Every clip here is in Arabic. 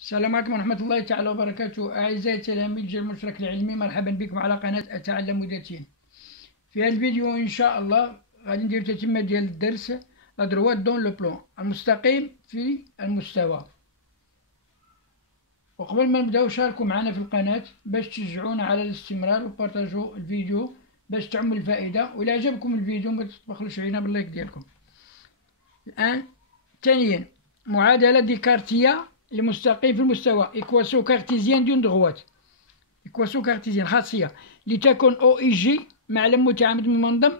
السلام عليكم ورحمة الله تعالى وبركاته. أعزائي تلاميذ المشترك العلمي، مرحبا بكم على قناة أتعلم ذاتيا. في هذا الفيديو إن شاء الله غادي ندير تتمة ديال الدرس لا دروات دون لو بلون، المستقيم في المستوى. وقبل ما نبداو شاركوا معنا في القناة باش تشجعونا على الاستمرار وبارطاجوا الفيديو باش تعم الفائدة، وإلا عجبكم الفيديو ما تبخلوش علينا باللايك ديالكم. الآن ثانيا معادلة ديكارتية لمستقيم في المستوى، إيكواسيون كارتيزيان دون دغوات. إيكواسيون كارتيزيان خاصية لتكن أو إي جي معلم متعامد منظم،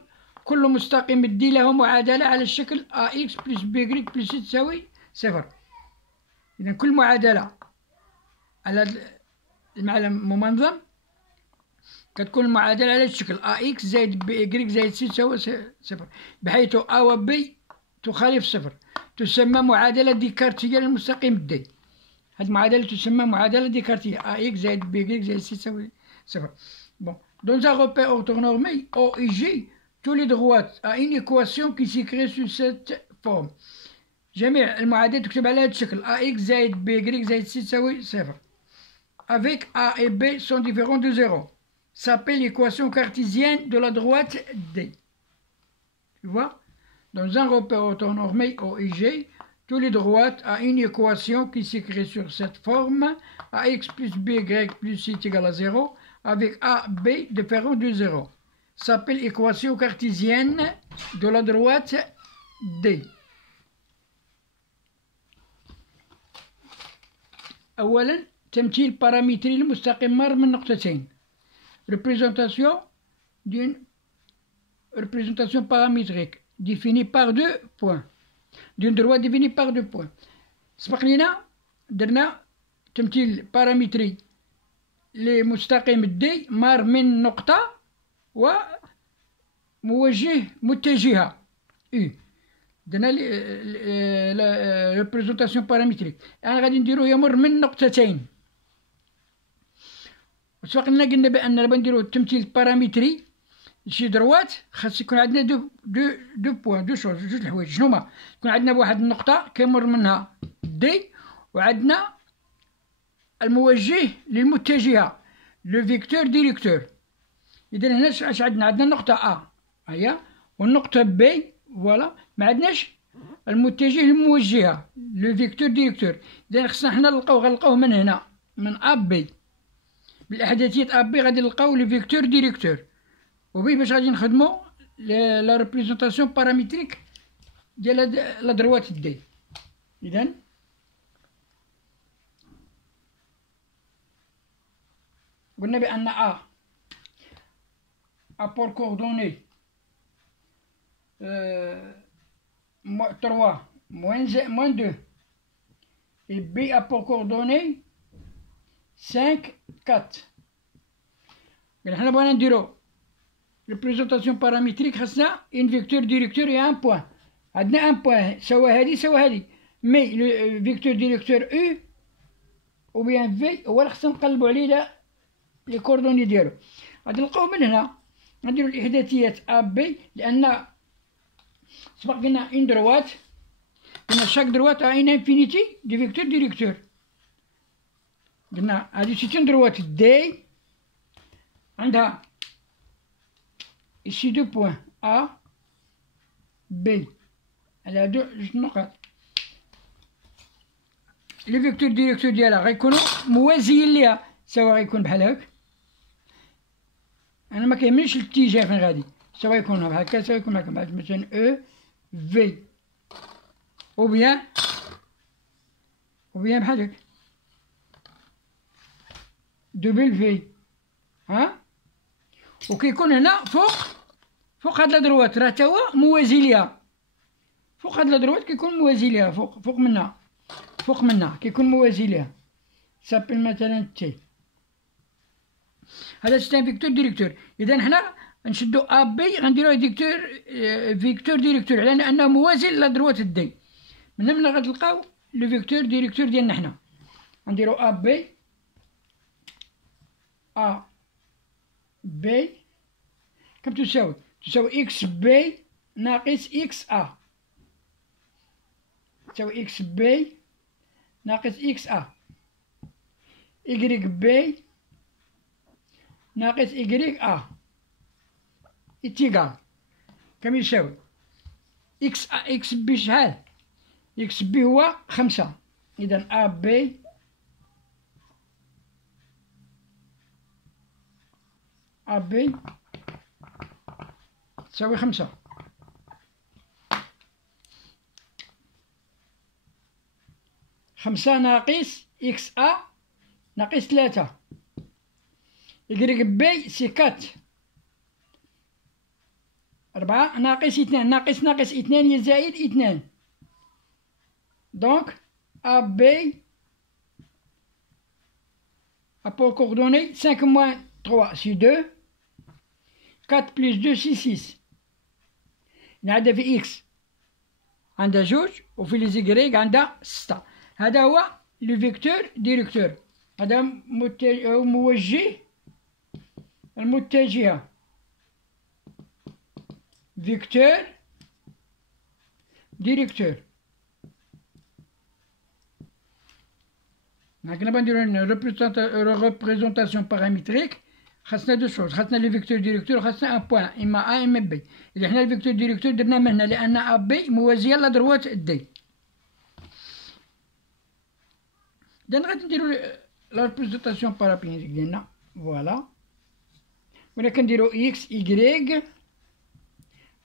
كل مستقيم دي له معادلة على الشكل أ إكس بلس بي إكس بلس سي تساوي صفر. إذا كل معادلة على المعلم منظم كتكون المعادلة على الشكل أ إكس زائد بي إكس زائد سي تساوي صفر، بحيث أ و بي تخالف صفر. تسمى معادلة ديكارتية للمستقيم دي. هذه المعادلة تسمى معادلة ديكارتية، أ إكس زائد بي إكس زائد سي تساوي صفر. Bon, dans un repère orthonormé O et G, tous les droites à une équation qui s'écrit sous cette forme. جميع المعادلات تكتب على هذا الشكل أ إكس زائد بي إكس زائد سي تساوي صفر. Avec A et B sont différents de 0. S'appelle l'équation cartésienne de la droite D. Tu vois? Dans un repère orthonormé O et G, tous les droites à une équation qui s'écrit sur cette forme, ax plus by plus c est égal à 0, avec a, b différent de 0. S'appelle équation cartésienne de la droite D. أولا تمثيل بارامتري لمستقيم مار من نقطتين. Représentation d'une représentation paramétrique définie par deux points. d'une droite définie par deux points. سبق لينا درنا تمثيل بارامتري لمستقيم دي مار من نقطة وموجه متجهة U. درنا ريبريزونطاسيون بارامتريك. الآن غادي نديرو يمر من نقطتين. وسبق لنا قلنا بأن دابا نديرو تمثيل بارامتري شي دروات خاص يكون عندنا دو بوان، دو شوز، جوج الحوايج. شنو هما؟ يكون عندنا واحد النقطة كيمر منها دي، وعندنا الموجه للمتجهة لو فيكتور ديريكتور. إذا هنا اش عندنا؟ عندنا النقطة أ هي والنقطة بي فوالا، ما عندناش المتجه الموجهة لو فيكتور ديريكتور. إذا خصنا حنا غنلقاوه من هنا من أ بي، بالأحداثية أ بي غادي نلقاو لو فيكتور ديريكتور، وبيه باش غادي نخدمو لا ريبريزونطاسيون بارامتريك ديال لا دروات دي. إذا قلنا بأن أ بور كوردوني 3 موان 2 et B a pour coordonnées 5 4. قلنا حنا بغينا نديرو ريبريزونطاسيون بارامتريك خاصنا ان فيكتور ديريكتور يا ان بوان. عندنا ان بوان سوا هادي سوا هادي، مي لو فيكتور ديريكتور او او بيان في هو اللي خصنا نقلبو عليه لي كوردوني ديالو. غادي نلقاو من هنا نديرو الاحداثيات ا بي، لان سبق قلنا ان دروات، قلنا شاك دروات ا ان انفينيتي دي فيكتور ديريكتور. قلنا هادي سيتون دروات دي عندها ici 2 points A B على هادو جوج نقط. لي فيكتور ديريكتور ديالها غيكونوا موازيين ليها، سواء غيكون بحال هاك، انا ما كيهمنيش الاتجاه فين غادي، سواء يكون بحال هكا سواء يكون هكا، بحال مثلا او في او بيان بحال هاك دوبل في ها. وكيكون هنا فوق هاد الادروات راه تا هو موازي ليها، فوق هاد الادروات كيكون موازي ليها، فوق منها كيكون موازي ليها. سابيل مثلا تي، هذا سيتان فيكتور ديريكتور. اذا حنا نشدو ا بي غنديروه فيكتور ديريكتور على انه موازي للادروات دي. من هنا غتلقاو لو فيكتور ديريكتور ديالنا حنا غنديرو ا بي كم تساوي إكس بي ناقص إكس أ، تساوي إكس بي ناقص إكس أ. إكغيك بي ناقص إكغيك أ إتيغال كم يساوي إكس بي شحال؟ إكس بي هو 5. إذا أ بي تساوي 5. خمسة ناقص إكس أ ناقص 3. إكغيك بي سي 4. 4 ناقص 2 ناقص 2 يزايد 2. دونك أ بي a pour coordonnées 5 moins 3 c'est 2. 4 plus 2 c'est 6. عندها في إكس عندها 2 وفي لي زيكغيك عندها 6. هذا هو لو فيكتور ديريكتور. هذا موجه المتجهة فيكتور ديريكتور. كنا نديرو ريبريزونطاسيون بارامتريك خاصنا دو شوز. خاصنا لي فيكتور ديريكتور خاصنا ان بوان اما ا اما بي. اذا حنا الفيكتور ديريكتور درناه من هنا لان ا بي موازيه لا دروات دي. إذا غادي نديرو لا ريبريزونطاسيون بارامتريك ديالنا فوالا. ولا كنديرو اكس ايكغيك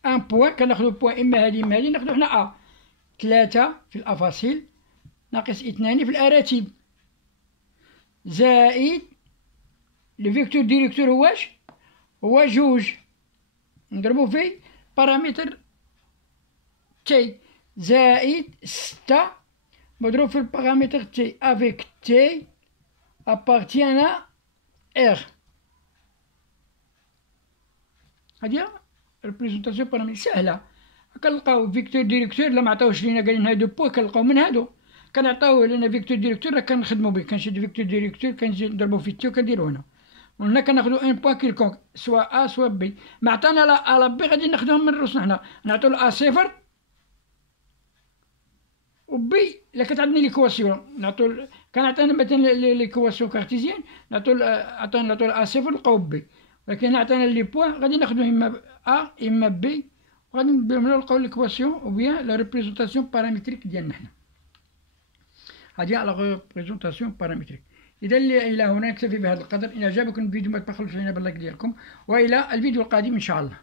ان بوان كناخدو بوان اما هادي اما هادي ناخدو حنا ا 3 في الافاصيل ناقص 2 في الاراتب زائد لو فيكتور ديريكتور هو واش هو 2 نضربو في بارامتر تي زائد 6 مضروب في البارامتر تي افيك تي ابارتيان ا ار. هادي ريبريزونطاسيون بارامتريك ساهله. كنلقاو فيكتور ديريكتور لا معطاوش لينا قال لنا هادو بوا كنلقاو من هادو كنعطيوه لنا فيكتور ديريكتور راه كنخدمو به. كنشد فيكتور ديريكتور كنزيد نضربو في تي وكنديرو هنا. وهنا كناخدو ان بوان كيلكونك سوا ا سوا بي. ما عطانا لا ا لا بي غادي ناخدوهم من روسنا حنا نعطيو لا صفر و بي الا كانت عندنا ليكواسيون نعطيو. كان عطانا مثلا ليكواسيون كارتيزيان نعطيو عطانا ا صفر نلقاو بي. ولكن عطانا لي بوان غادي ناخدو اما ا اما بي وغادي نلقاو ليكواسيون او بيان لا ريبريزونطاسيون بارامتريك ديالنا حنا. هذه لا ريبريزونطاسيون بارامتريك. إذا إلى هنا نكتفي بهذا القدر. إن أعجبكم الفيديو ما تبخلوش علينا باللايك ديالكم، وإلى الفيديو القادم إن شاء الله.